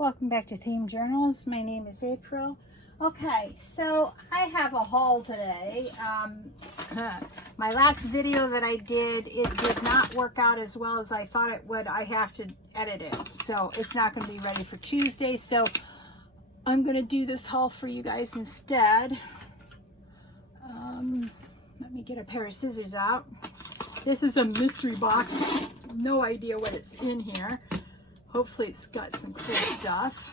Welcome back to Themed Journals. My name is April. Okay, so I have a haul today. My last video that I did, it did not work out as well as I thought it would. I have to edit it, so it's not going to be ready for Tuesday. So I'm going to do this haul for you guys instead. Let me get a pair of scissors out. This is a mystery box. No idea what it's in here. Hopefully it's got some cool stuff.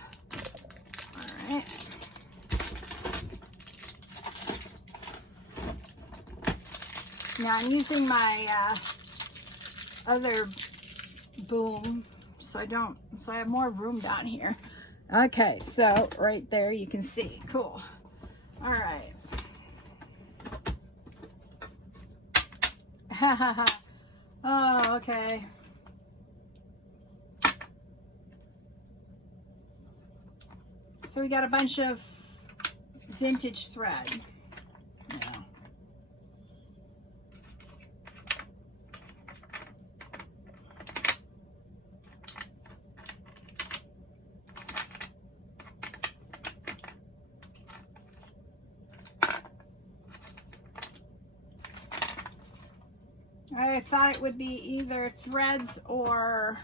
All right. Now I'm using my other boom so I have more room down here. Okay, so right there you can see. Cool. All right. Oh, okay. So we got a bunch of vintage thread. Yeah. I thought it would be either threads or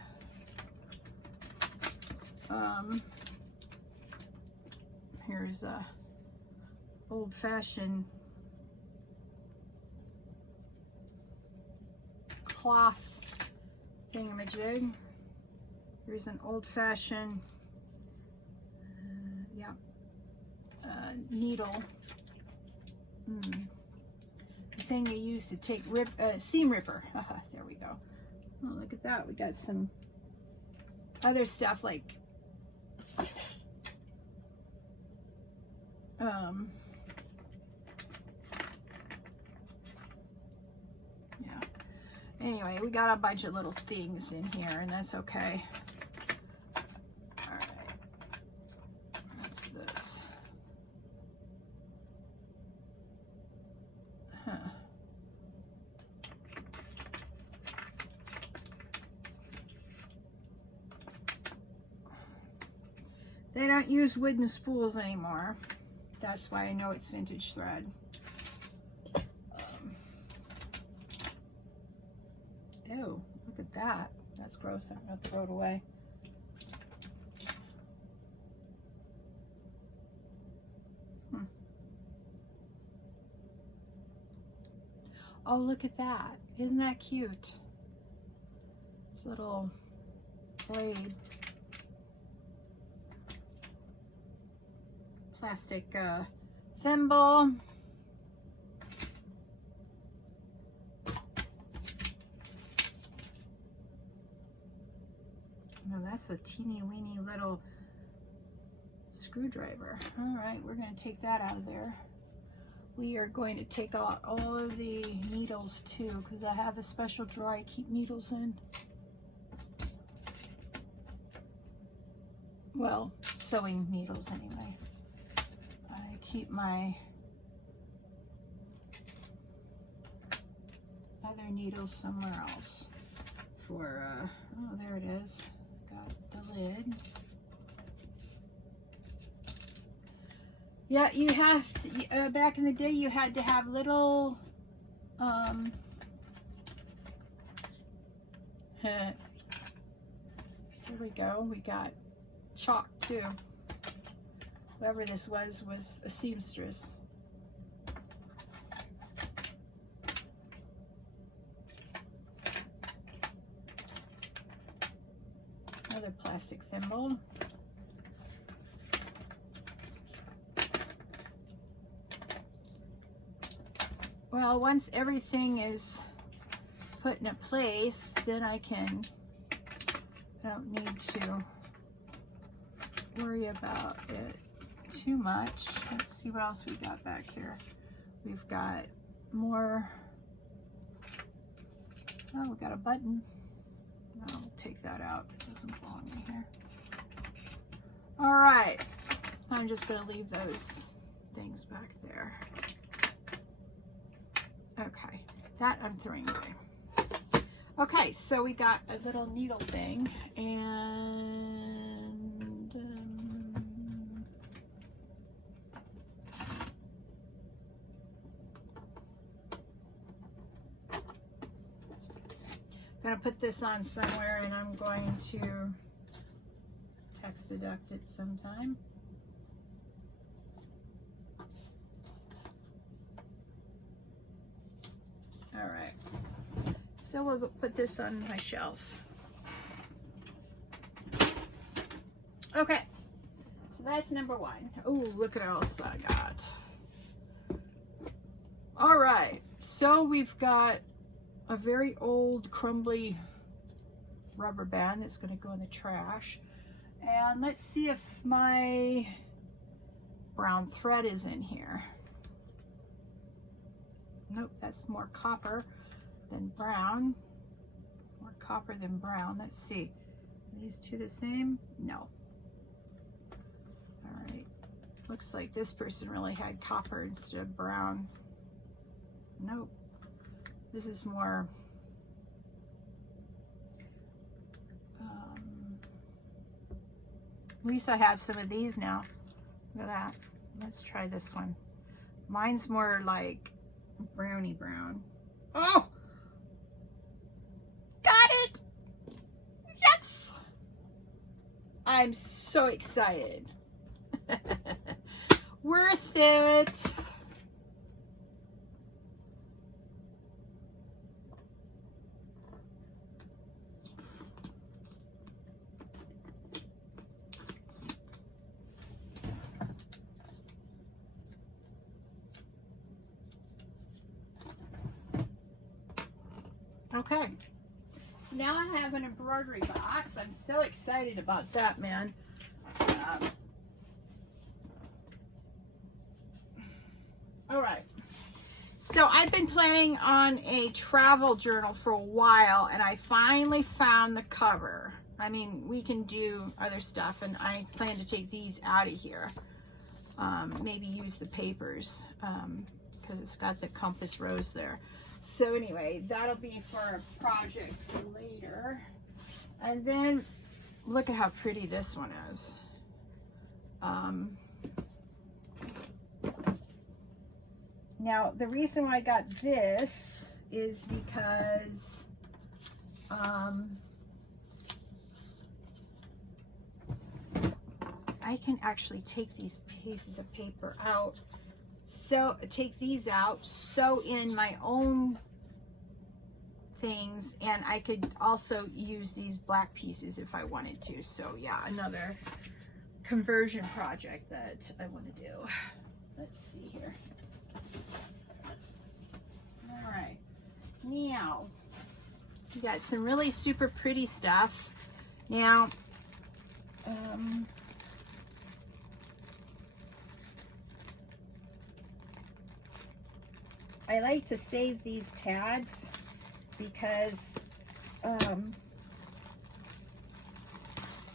here's a old-fashioned cloth thingamajig. Here's an old-fashioned needle. The thing you use to take seam ripper. There we go. Oh, look at that. We got some other stuff like yeah. Anyway, we got a bunch of little things in here, and that's okay. All right. What's this? Huh. They don't use wooden spools anymore. That's why I know it's vintage thread. Ew, look at that. That's gross. I'm going to throw it away. Oh, look at that. Isn't that cute? This little blade. Plastic thimble. No, that's a teeny weeny little screwdriver. All right, we're going to take that out of there. We are going to take out all of the needles too, because I have a special drawer I keep needles in. Well, sewing needles anyway. I keep my other needles somewhere else for, oh, there it is. Got the lid. Yeah, you have to, back in the day, you had to have little, there we go. We got chalk too. Whoever this was a seamstress. Another plastic thimble. Well, once everything is put in a place, then I don't need to worry about it too much. Let's see what else we got back here. We've got more. Oh, we got a button. I'll take that out. It doesn't belong in here. All right. I'm just going to leave those things back there. Okay. That I'm throwing away. Okay, so we got a little needle thing, and put this on somewhere, and I'm going to Texaduct it sometime. All right, so we'll put this on my shelf. Okay, so that's number one. Oh, look at what else I got. All right, so we've got a very old crumbly rubber band that's going to go in the trash. And let's see if my brown thread is in here. Nope, that's more copper than brown. More copper than brown. Let's see. Are these two the same? No. All right. Looks like this person really had copper instead of brown. Nope. This is more at least I have some of these now. Look at that. Let's try this one. Mine's more like browny brown. Oh! Got it! Yes! I'm so excited. Worth it. Okay, so now I have an embroidery box. I'm so excited about that, man. All right, so I've been planning on a travel journal for a while, and I finally found the cover. I mean, we can do other stuff, and I plan to take these out of here. Maybe use the papers, because it's got the compass rose there. So anyway, that'll be for a project for later. And then look at how pretty this one is. Now, the reason why I got this is because I can actually take these pieces of paper out. So take these out, sew in my own things, and I could also use these black pieces if I wanted to. So yeah, another conversion project that I want to do. Let's see here. All right, now you got some really super pretty stuff. Now, I like to save these tags because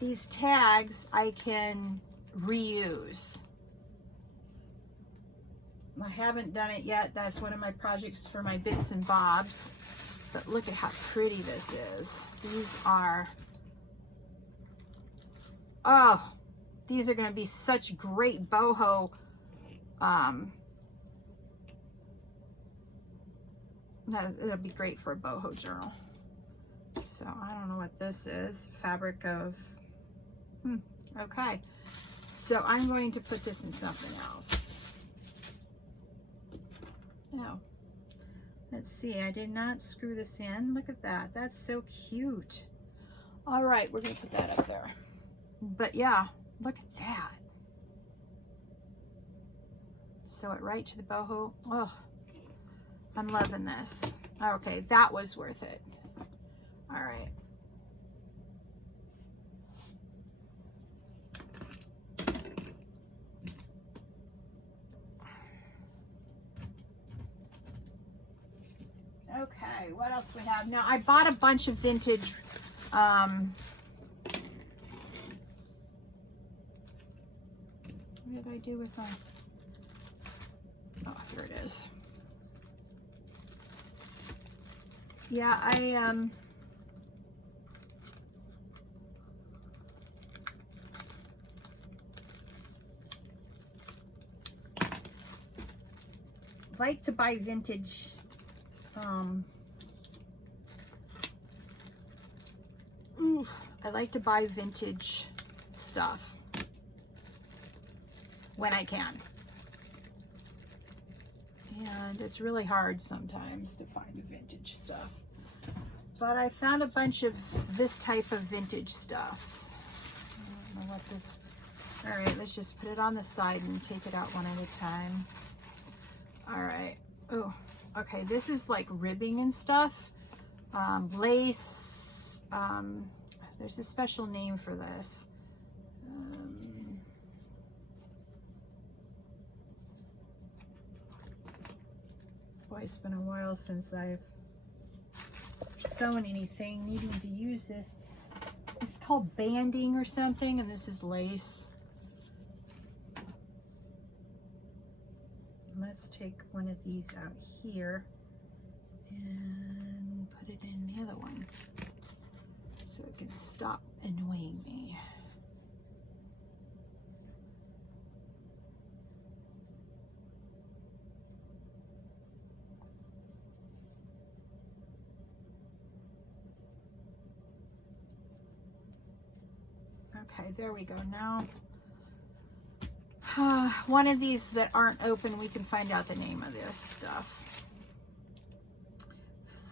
these tags I can reuse. I haven't done it yet. That's one of my projects for my bits and bobs. But look at how pretty this is. These are, oh, these are going to be such great boho it'll be great for a boho journal. So I don't know what this is. Fabric of, okay. So I'm going to put this in something else. Oh, let's see. I did not screw this in. Look at that. That's so cute. All right, we're going to put that up there. But yeah, look at that. Sew it right to the boho. Oh, I'm loving this. Okay, that was worth it. All right. Okay, what else we have? Now, I bought a bunch of vintage what did I do with my, oh, here it is. Yeah, I like to buy vintage I like to buy vintage stuff when I can. And it's really hard sometimes to find vintage stuff. But I found a bunch of this type of vintage stuffs. I don't know what this, all right, let's just put it on the side and take it out one at a time. All right, oh, okay, this is like ribbing and stuff. Lace, there's a special name for this. Boy, it's been a while since I've sewn anything needing to use this. It's called banding or something, and this is lace. Let's take one of these out here and put it in the other one so it can stop annoying me. Okay, there we go. Now, one of these that aren't open, we can find out the name of this stuff.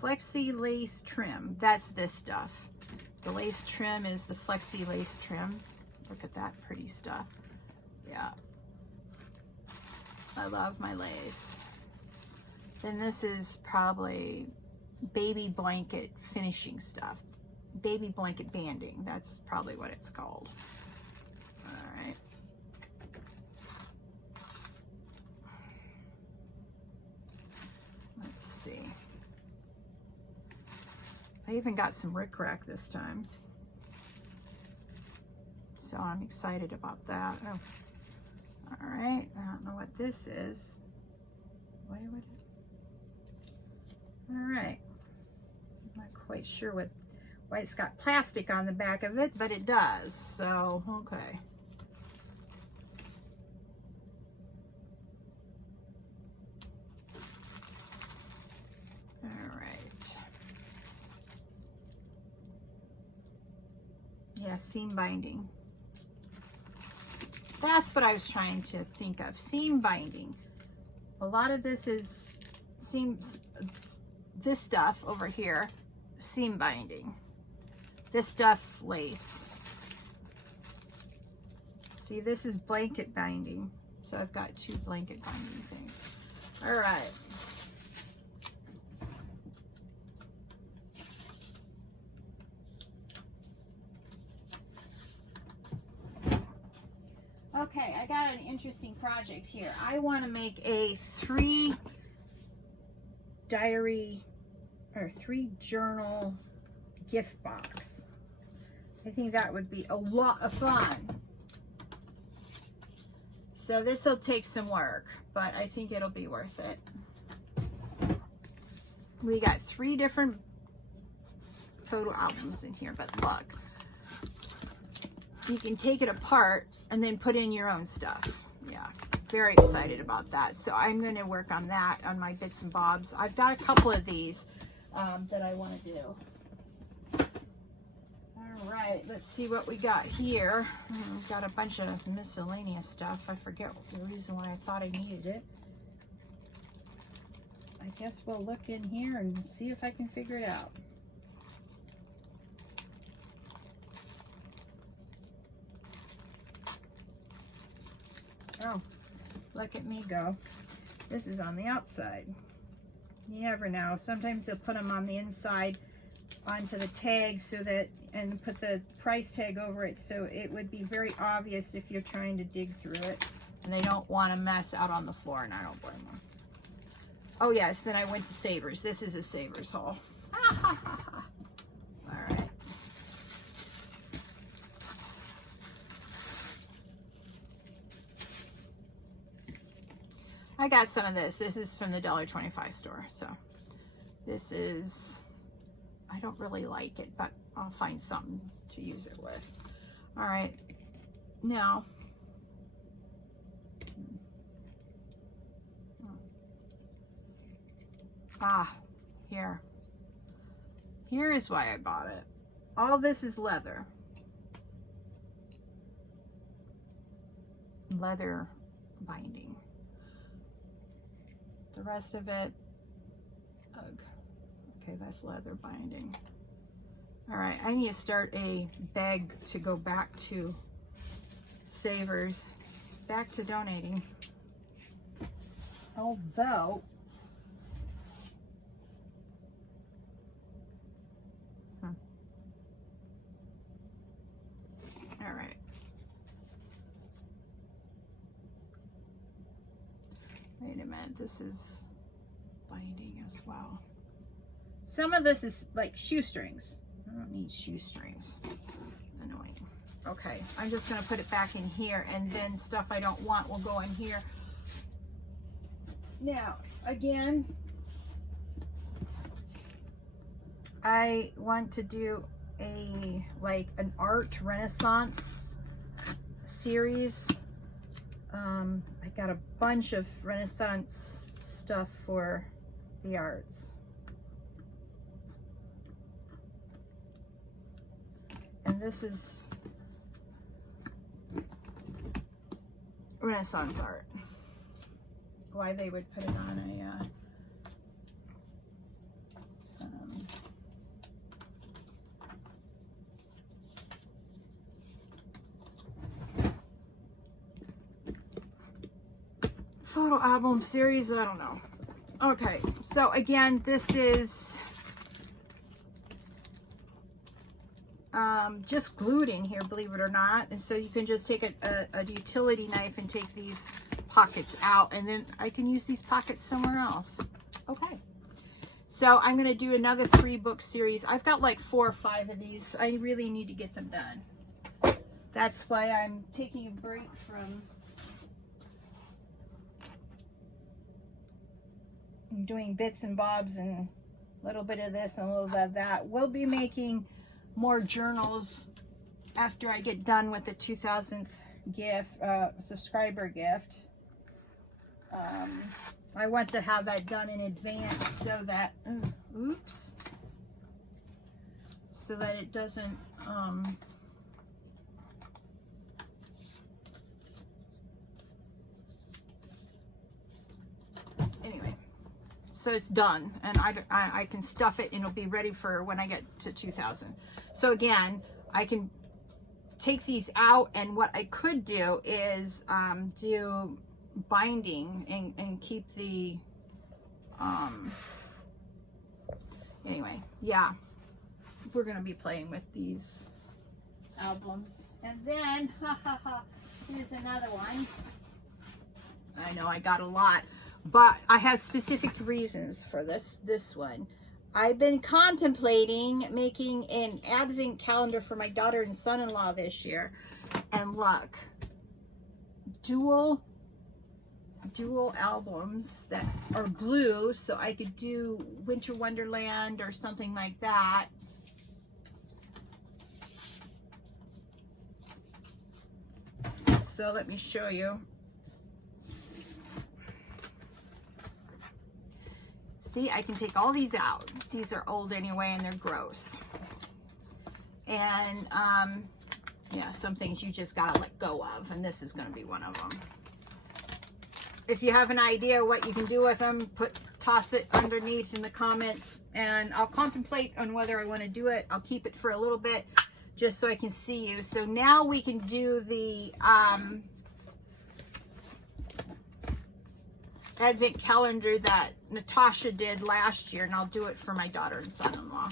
Flexi lace trim. That's this stuff. The lace trim is the flexi lace trim. Look at that pretty stuff. Yeah. I love my lace. Then this is probably baby blanket finishing stuff. Baby blanket banding, that's probably what it's called. All right. Let's see. I even got some rickrack this time, so I'm excited about that. Oh. All right, I don't know what this is. Why would it? All right, I'm not quite sure why it's got plastic on the back of it, but it does, so okay. All right. Yeah, seam binding. That's what I was trying to think of, seam binding. A lot of this is this stuff over here, seam binding. This stuff, lace. See, this is blanket binding. So I've got two blanket binding things. All right. Okay, I got an interesting project here. I want to make a 3 journal gift box. I think that would be a lot of fun. So this will take some work, but I think it'll be worth it. We got 3 different photo albums in here, but look, you can take it apart and then put in your own stuff. Yeah, very excited about that. So I'm going to work on that on my bits and bobs. I've got a couple of these that I want to do. All right, let's see what we got here. We've got a bunch of miscellaneous stuff. I forget the reason why I thought I needed it. I guess we'll look in here and see if I can figure it out. Oh, look at me go. This is on the outside. You never know. Sometimes they'll put them on the inside onto the tag so that, and put the price tag over it so it would be very obvious if you're trying to dig through it. And they don't want a mess out on the floor, and I don't blame them. Oh yes, and I went to Savers. This is a Savers haul. All right. I got some of this. This is from the $1.25 store. So this is, I don't really like it, but I'll find something to use it with. All right. Now, here is why I bought it. All this is leather. leather binding. The rest of it, ugh. Okay, that's leather binding. All right, I need to start a bag to go back to Savers, back to donating. Although, all right. Wait a minute, this is binding as well. Some of this is like shoestrings. I don't need shoestrings. Annoying. Okay, I'm just gonna put it back in here, and then stuff I don't want will go in here. Now, again, I want to do like an art renaissance series. I got a bunch of renaissance stuff for the arts. And this is Renaissance art. Why they would put it on a photo album series, I don't know. Okay, so again, this is just glued in here, believe it or not. And so you can just take a utility knife and take these pockets out, and then I can use these pockets somewhere else. Okay, so I'm going to do another 3-book series. I've got like 4 or 5 of these. I really need to get them done. That's why I'm taking a break from doing bits and bobs and a little bit of this and a little bit of that. We'll be making more journals after I get done with the 2000th gift, subscriber gift. I want to have that done in advance so that, oops, so that it doesn't, anyway, so it's done, and I can stuff it and it'll be ready for when I get to 2000. So again, I can take these out, and what I could do is do binding and keep the anyway, yeah, we're gonna be playing with these albums. And then here's another one. I know I got a lot, but I have specific reasons for this one. I've been contemplating making an advent calendar for my daughter and son-in-law this year. And look, dual albums that are blue, so I could do Winter Wonderland or something like that. So let me show you. See, I can take all these out. These are old anyway, and they're gross. And yeah, some things you just gotta let go of, and this is gonna be one of them. If you have an idea what you can do with them, toss it underneath in the comments, and I'll contemplate on whether I want to do it. I'll keep it for a little bit just so I can see you. So now we can do the advent calendar that Natasha did last year, and I'll do it for my daughter and son-in-law.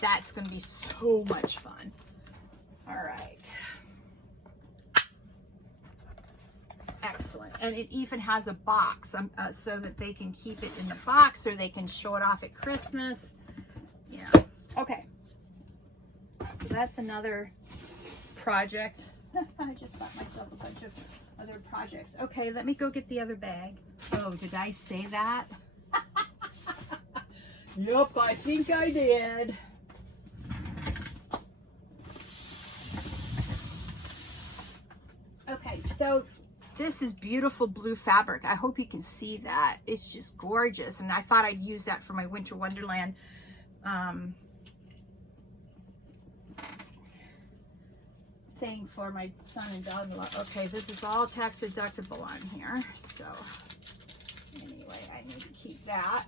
That's going to be so much fun. All right. Excellent. And it even has a box so that they can keep it in the box, or they can show it off at Christmas. Yeah. Okay. So that's another project. I just bought myself a bunch of other projects. Okay, let me go get the other bag. Oh, did I say that? Yep, I think I did. Okay, so this is beautiful blue fabric. I hope you can see that. It's just gorgeous, and I thought I'd use that for my Winter Wonderland. thing for my son and daughter-in-law. Okay, this is all tax deductible on here. So anyway, I need to keep that.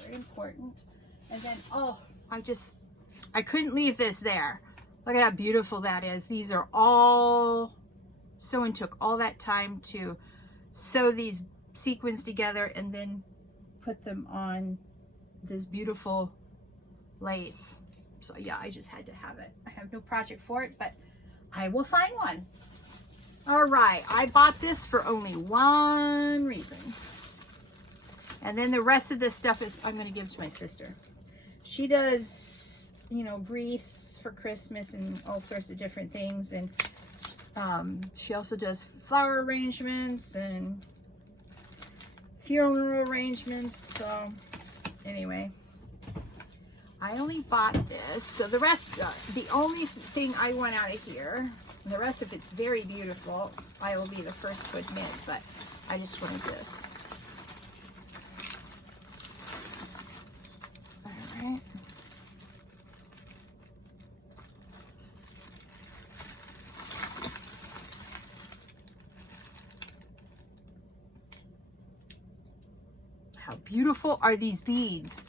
Very important. And then, oh, I couldn't leave this there. Look at how beautiful that is. These are all, someone took all that time to sew these sequins together and then put them on this beautiful lace. So yeah, I just had to have it. I have no project for it, but I will find one. All right, I bought this for only one reason. And then the rest of this stuff is, I'm gonna give to my sister. She does, you know, wreaths for Christmas and all sorts of different things. And she also does flower arrangements and funeral arrangements. So anyway, I only bought this. So the rest, the only thing I want out of here, and the rest of it's very beautiful, I will be the first to admit, but I just wanted this. All right. How beautiful are these beads?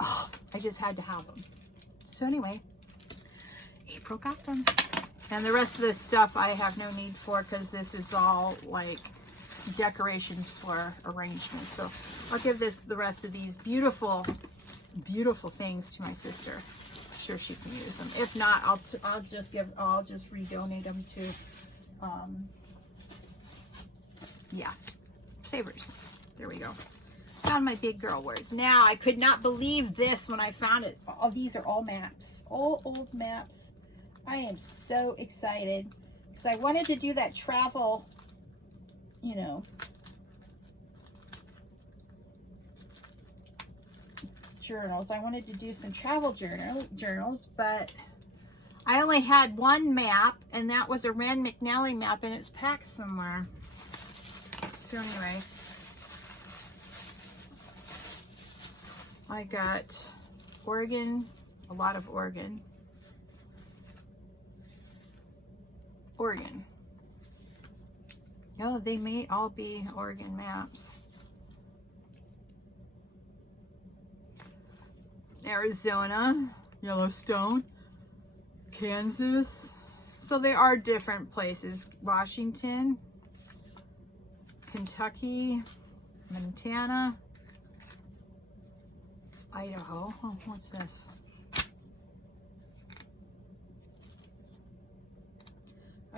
Oh, I just had to have them. So anyway, April got them. And the rest of this stuff I have no need for because this is all like decorations for arrangements. So I'll give the rest of these beautiful, beautiful things to my sister. I'm sure she can use them. If not, I'll just redonate them to, yeah, Savers. There we go. Found my big girl words. Now, I could not believe this when I found it. Oh, these are all maps. All old maps. I am so excited because I wanted to do that travel, you know, journals. I wanted to do some travel journals, but I only had one map, and that was a Rand McNally map, and it's packed somewhere. So anyway, I got Oregon, a lot of Oregon. Oh, they may all be Oregon maps. Arizona, Yellowstone, Kansas. So they are different places. Washington, Kentucky, Montana, Idaho. Oh, what's this?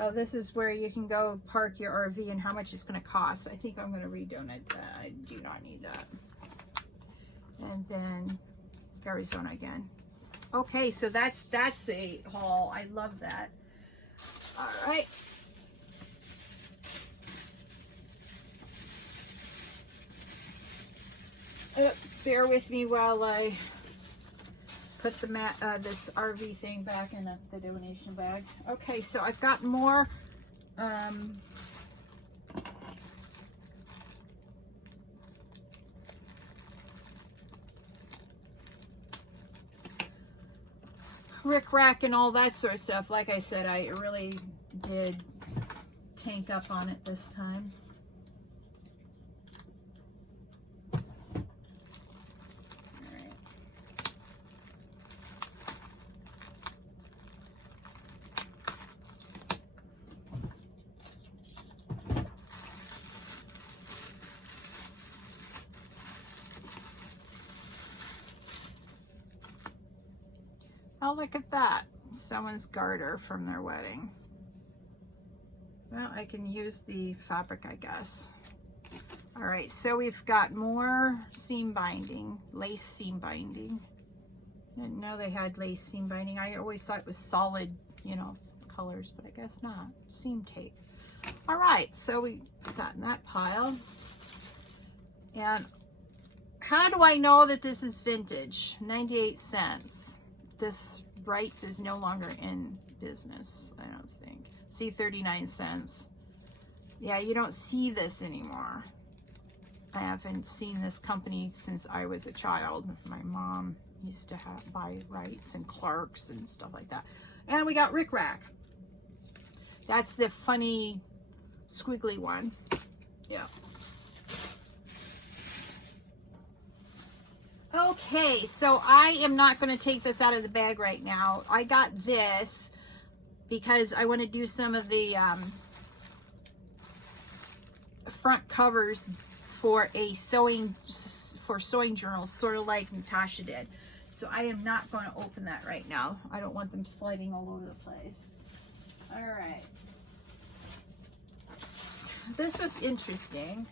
Oh, this is where you can go park your RV and how much it's going to cost. I think I'm going to redonate that. I do not need that. And then Arizona again. Okay, so that's a haul. I love that. All right. Bear with me while I put the this RV thing back in the donation bag. Okay, so I've got more rickrack and all that sort of stuff. Like I said, I really did tank up on it this time. Oh, look at that. Someone's garter from their wedding. Well, I can use the fabric, I guess. All right, so we've got more seam binding, lace seam binding. Didn't know they had lace seam binding. I always thought it was solid, you know, colors, but I guess not. Seam tape. All right, so we got in that pile. And how do I know that this is vintage? 98 cents. This Wrights is no longer in business, I don't think. See, 39 cents. Yeah, you don't see this anymore. I haven't seen this company since I was a child. My mom used to buy Wrights and Clarks and stuff like that. And we got rickrack. That's the funny squiggly one. Yeah. Okay, so I am not going to take this out of the bag right now. I got this because I want to do some of the front covers for sewing journals, sort of like Natasha did. So I am not going to open that right now. I don't want them sliding all over the place. All right. This was interesting.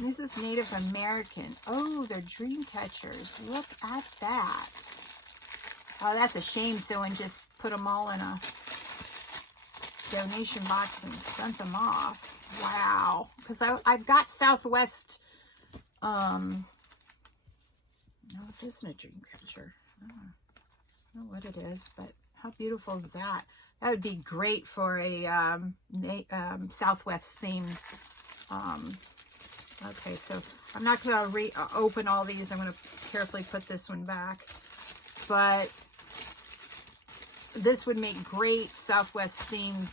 This is Native American. Oh, they're dream catchers. Look at that. Oh, that's a shame. Someone just put them all in a donation box and sent them off. Wow. Because I've got Southwest. No, it isn't a dream catcher. I don't know what it is, but how beautiful is that? That would be great for a Southwest themed. Okay, so I'm not going to open all these. I'm going to carefully put this one back. But this would make great Southwest themed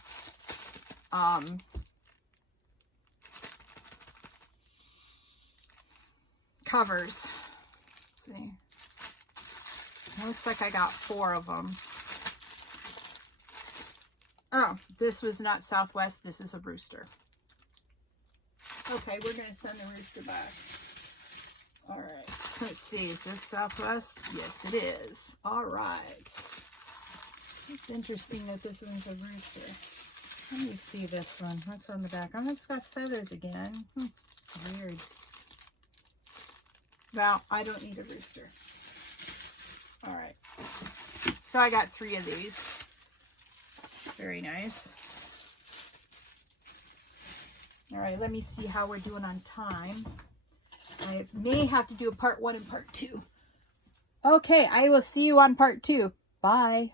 covers. Let's see. It looks like I got 4 of them. Oh, this was not Southwest. This is a rooster. Okay, we're going to send the rooster back. All right. Let's see. Is this Southwest? Yes, it is. All right. It's interesting that this one's a rooster. Let me see this one. What's on the back? Oh, it's got feathers again. Weird. Well, I don't need a rooster. All right. So I got 3 of these. Very nice. All right, let me see how we're doing on time. I may have to do a part 1 and part 2. Okay, I will see you on part 2. Bye.